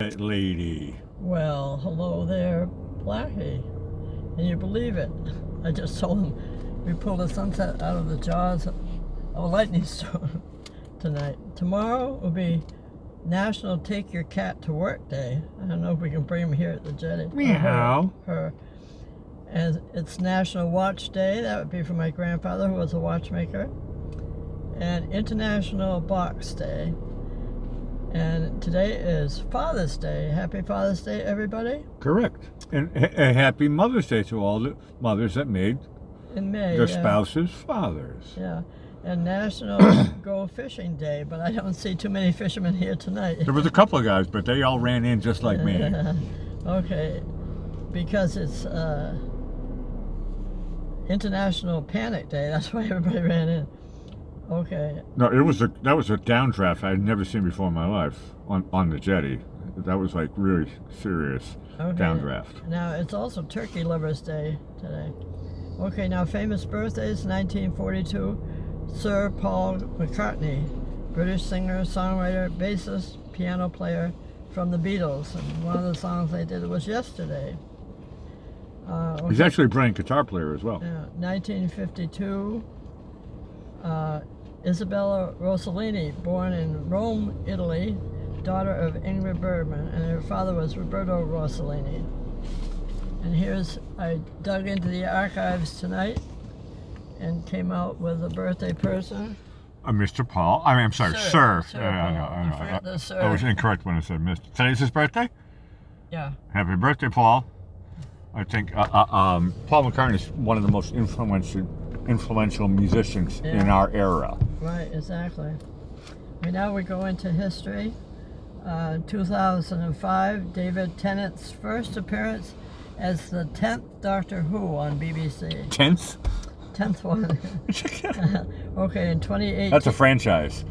lady. Well, hello there, Blackie. Can you believe it? I just told him we pulled the sunset out of the jaws of a lightning storm tonight. Tomorrow will be National Take Your Cat to Work Day. I don't know if we can bring him here at the jetty. Meow. Her. And it's National Watch Day. That would be for my grandfather, who was a watchmaker. And International Box Day. And today is Father's Day. Happy Father's Day, everybody. Correct. And a happy Mother's Day to all the mothers that made In May, their spouses fathers. Yeah. And National Go Fishing Day, but I don't see too many fishermen here tonight. There was a couple of guys, but they all ran in just like me. Okay. Because it's International Panic Day. That's why everybody ran in. Okay. No, that was a downdraft I had never seen before in my life on the jetty. That was like really serious downdraft. Now it's also Turkey Lovers Day today. Okay, now famous birthdays: 1942, Sir Paul McCartney, British singer, songwriter, bassist, piano player from the Beatles, and one of the songs they did was Yesterday. Okay. He's actually a brilliant guitar player as well. Yeah, 1952. Isabella Rossellini, born in Rome, Italy, daughter of Ingrid Bergman, and her father was Roberto Rossellini. And I dug into the archives tonight and came out with a birthday person. Mr. Paul. I'm sorry, Sir. Sir I Paul. Sir. I was incorrect when I said Mr. Today's his birthday? Yeah. Happy birthday, Paul. I think Paul McCartney is one of the most influential musicians in our era. Right, exactly. Okay, now we go into history. 2005, David Tennant's first appearance as the 10th Doctor Who on BBC. 10th? 10th one. Okay, in 2018. That's a franchise.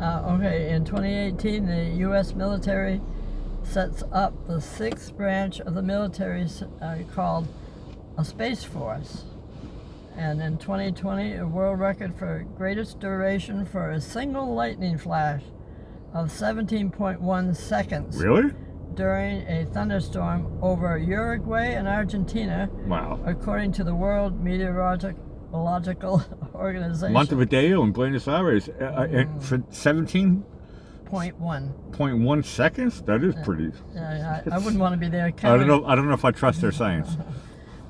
Okay, in 2018, the U.S. military sets up the 6th branch of the military called a Space Force. And in 2020, a world record for greatest duration for a single lightning flash of 17.1 seconds. Really? During a thunderstorm over Uruguay and Argentina. Wow. According to the World Meteorological Organization. Montevideo and Buenos Aires for 17.1 seconds? That is pretty. I wouldn't want to be there. I don't know if I trust their science.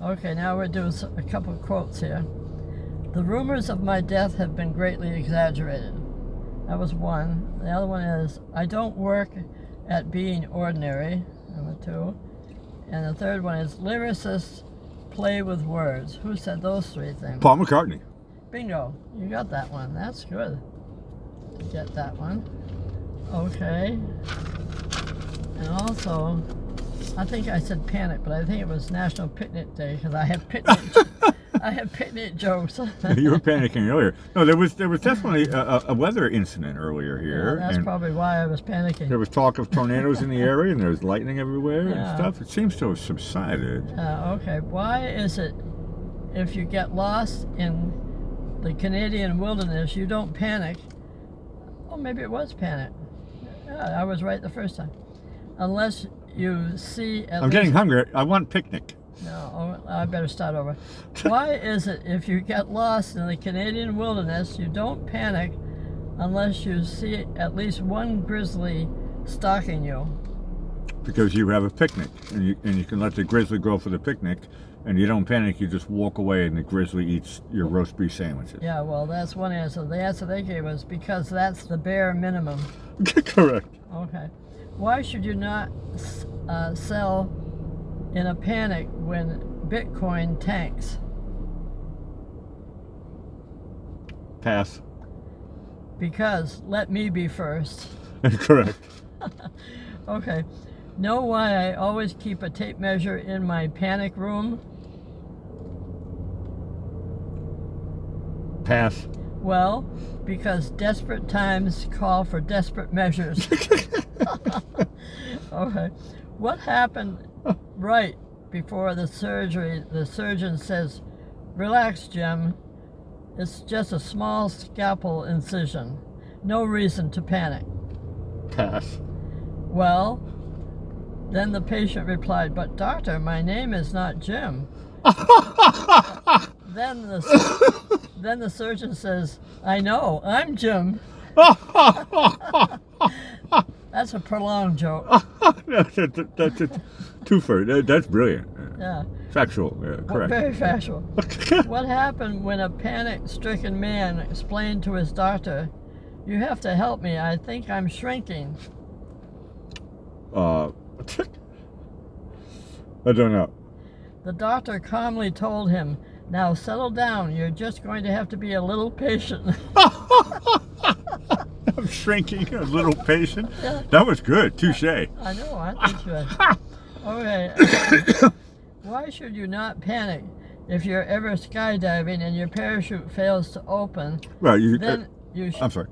Okay, now we're doing a couple of quotes here. The rumors of my death have been greatly exaggerated. That was one. The other one is, I don't work at being ordinary. Number 2. And the third one is, lyricists play with words. Who said those 3 things? Paul McCartney. Bingo. You got that one. That's good to get that one. Okay. And also, I think I said panic, but I think it was National Picnic Day because I have picnic. I have picnic jokes. You were panicking earlier. No, there was definitely a weather incident earlier here. Yeah, that's probably why I was panicking. There was talk of tornadoes in the area, and there was lightning everywhere and stuff. It seems to have subsided. Okay, why is it if you get lost in the Canadian wilderness, you don't panic? Oh, maybe it was panic. Yeah, I was right the first time. Unless you see I'm getting hungry. I want picnic. No, I better start over. Why is it if you get lost in the Canadian wilderness, you don't panic unless you see at least one grizzly stalking you? Because you have a picnic, and you can let the grizzly go for the picnic, and you don't panic. You just walk away, and the grizzly eats your roast beef sandwiches. Yeah, well, that's one answer. The answer they gave was because that's the bare minimum. Correct. Okay. Why should you not sell in a panic when Bitcoin tanks? Pass. Because let me be first. Correct. Okay. Know why I always keep a tape measure in my panic room? Pass. Well, because desperate times call for desperate measures. Okay. What happened right before the surgery? The surgeon says, relax, Jim. It's just a small scalpel incision. No reason to panic. Pass. Well, Then the patient replied, "But doctor, my name is not Jim." Then the surgeon says, "I know, I'm Jim." That's a prolonged joke. That's a twofer. That's brilliant. Yeah. Factual. Yeah, correct. Very factual. What happened when a panic-stricken man explained to his doctor, "You have to help me. I think I'm shrinking." I don't know. The doctor calmly told him, "Now settle down. You're just going to have to be a little patient." I'm shrinking, a little patient. Yeah. That was good. Touche. I know. I think you should. Okay. Why should you not panic if you're ever skydiving and your parachute fails to open? Well, I'm sorry.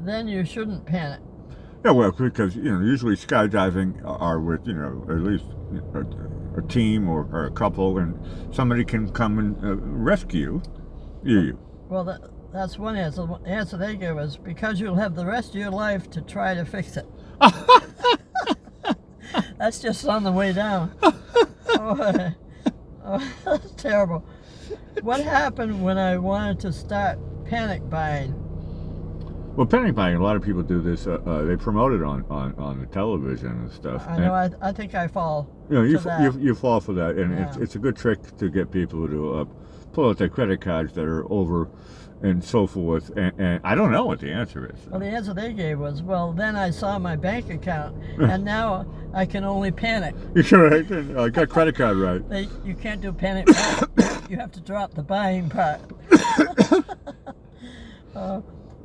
Then you shouldn't panic. Yeah, well, because usually skydiving are with at least a team or a couple, and somebody can come and rescue you. Well, that's one answer. The answer they gave was because you'll have the rest of your life to try to fix it. That's just on the way down. Oh, that's terrible. What happened when I wanted to start panic buying? Well, panic buying, a lot of people do this. They promote it on the television and stuff. I know. I think I fall. You for that. you fall for that, and Yeah. it's a good trick to get people to pull out their credit cards that are over, and so forth. And I don't know what the answer is. Well, the answer they gave was, well, then I saw my bank account, and now I can only panic. You're correct. I got credit card right. You can't do panic. You have to drop the buying part.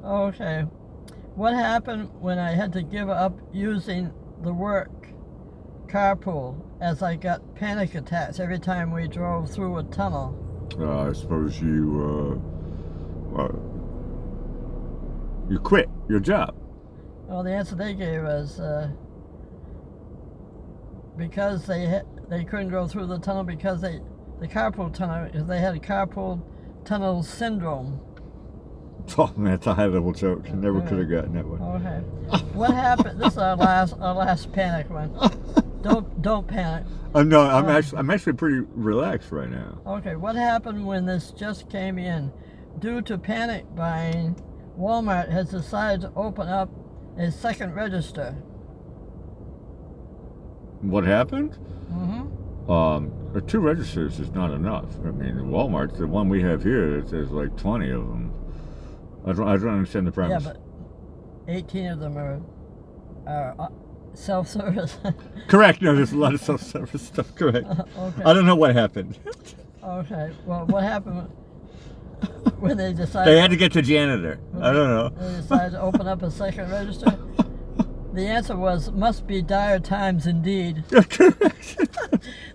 Okay. What happened when I had to give up using the work carpool as I got panic attacks every time we drove through a tunnel? I suppose you quit your job. Well, the answer they gave was because they couldn't go through the tunnel because the carpool tunnel, because they had a carpool tunnel syndrome. Oh man, it's a high-level joke. I never could have gotten that one. Okay. What happened? This is our last panic one. Don't panic. No, I'm actually pretty relaxed right now. Okay. What happened when this just came in? Due to panic buying, Walmart has decided to open up a second register. What happened? Mm-hmm. 2 registers is not enough. I mean, Walmart, the one we have here, there's like 20 of them. I don't understand the premise. Yeah, but 18 of them are self-service. Correct. No, there's a lot of self-service stuff. Correct. Okay. I don't know what happened. Okay. Well, what happened when they decided? They had to get the janitor. I don't know. They decided to open up a second register. The answer was, must be dire times indeed. Correct.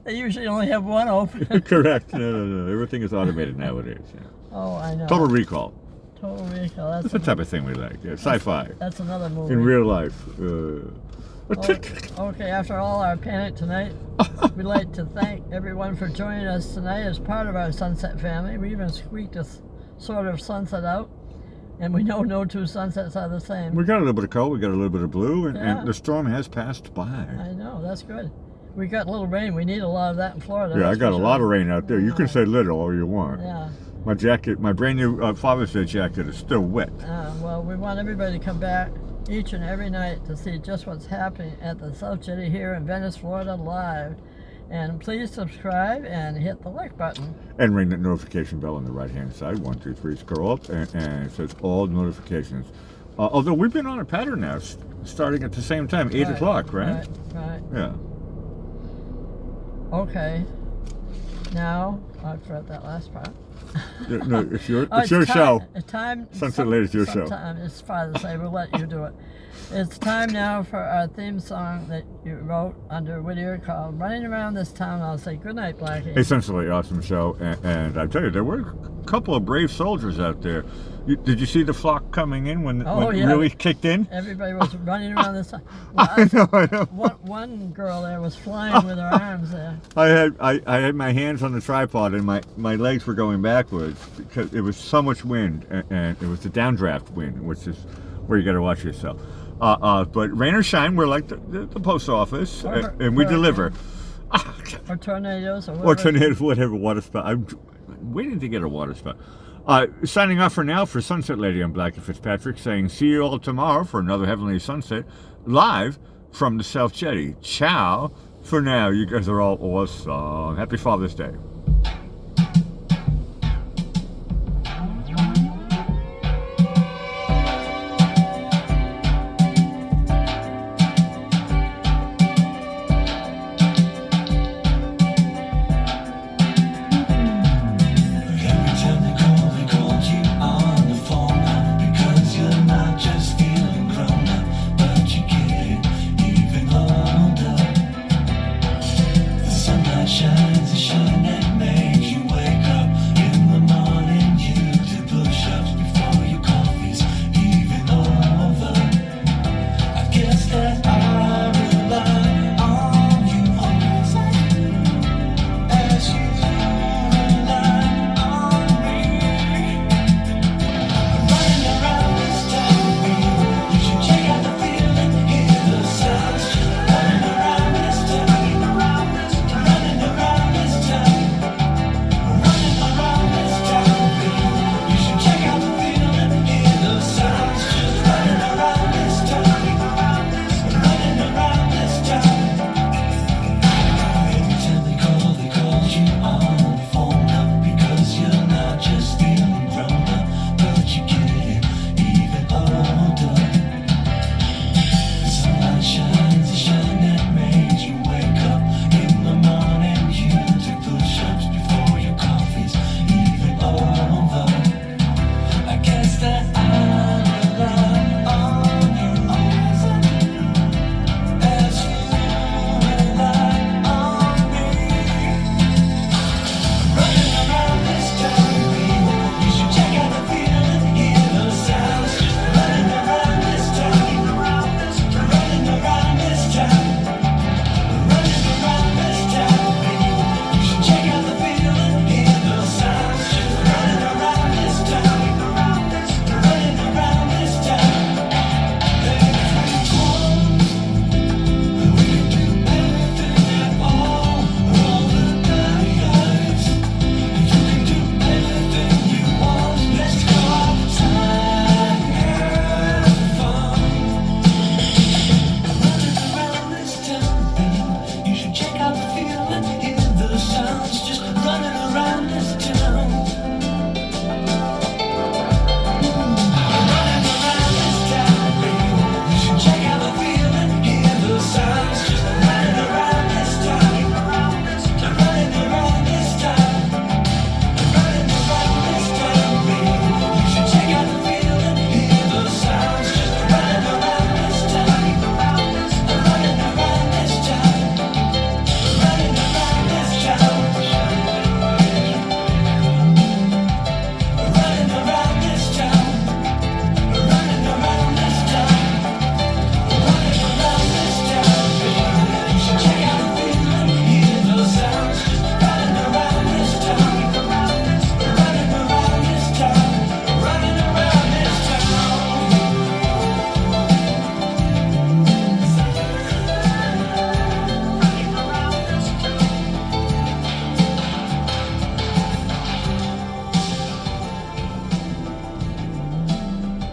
They usually only have one open. Correct. No. Everything is automated nowadays. Yeah. Oh, I know. Total Recall. Total Recall. That's the type of thing we like. Yeah. Sci-fi. That's another movie. In real life. Okay, after all our panic tonight, we'd like to thank everyone for joining us tonight as part of our Sunset family. We even squeaked a sort of sunset out, and we know no 2 sunsets are the same. We got a little bit of cold, we got a little bit of blue, and the storm has passed by. I know, that's good. We got a little rain. We need a lot of that in Florida. Yeah, I got a lot of rain out there. You can say little all you want. Yeah. My jacket, my brand new Father's Day jacket is still wet. Well, we want everybody to come back each and every night to see just what's happening at the South Jetty here in Venice, Florida, live. And please subscribe and hit the like button. And ring that notification bell on the right-hand side. 1, 2, 3, scroll up, and it says all notifications. Although we've been on a pattern now, starting at the same time, 8 o'clock, right? Right. Yeah. Okay. Now, I forgot that last part. No, it's your time, show. It's time. Sunset Ladies, your show. It's fine to say. We'll let you do it. It's time now for our theme song that you wrote under Whittier called "Running Around This Town." I'll say good night, Blackie. Essentially awesome show, and I tell you, there were a couple of brave soldiers out there. Did you see the flock coming in when it really kicked in? Everybody was running around this town. Well, I know. One girl there was flying with her arms there. I had my hands on the tripod and my legs were going backwards because it was so much wind, and it was the downdraft wind, which is where you got to watch yourself. But rain or shine, we're like the post office, and we deliver. Or tornadoes, or Or tornadoes, whatever, water spout. I'm waiting to get a water spout. Signing off for now for Sunset Lady, I'm Blackie Fitzpatrick, saying see you all tomorrow for another Heavenly Sunset, live from the South Jetty. Ciao for now. You guys are all awesome. Happy Father's Day.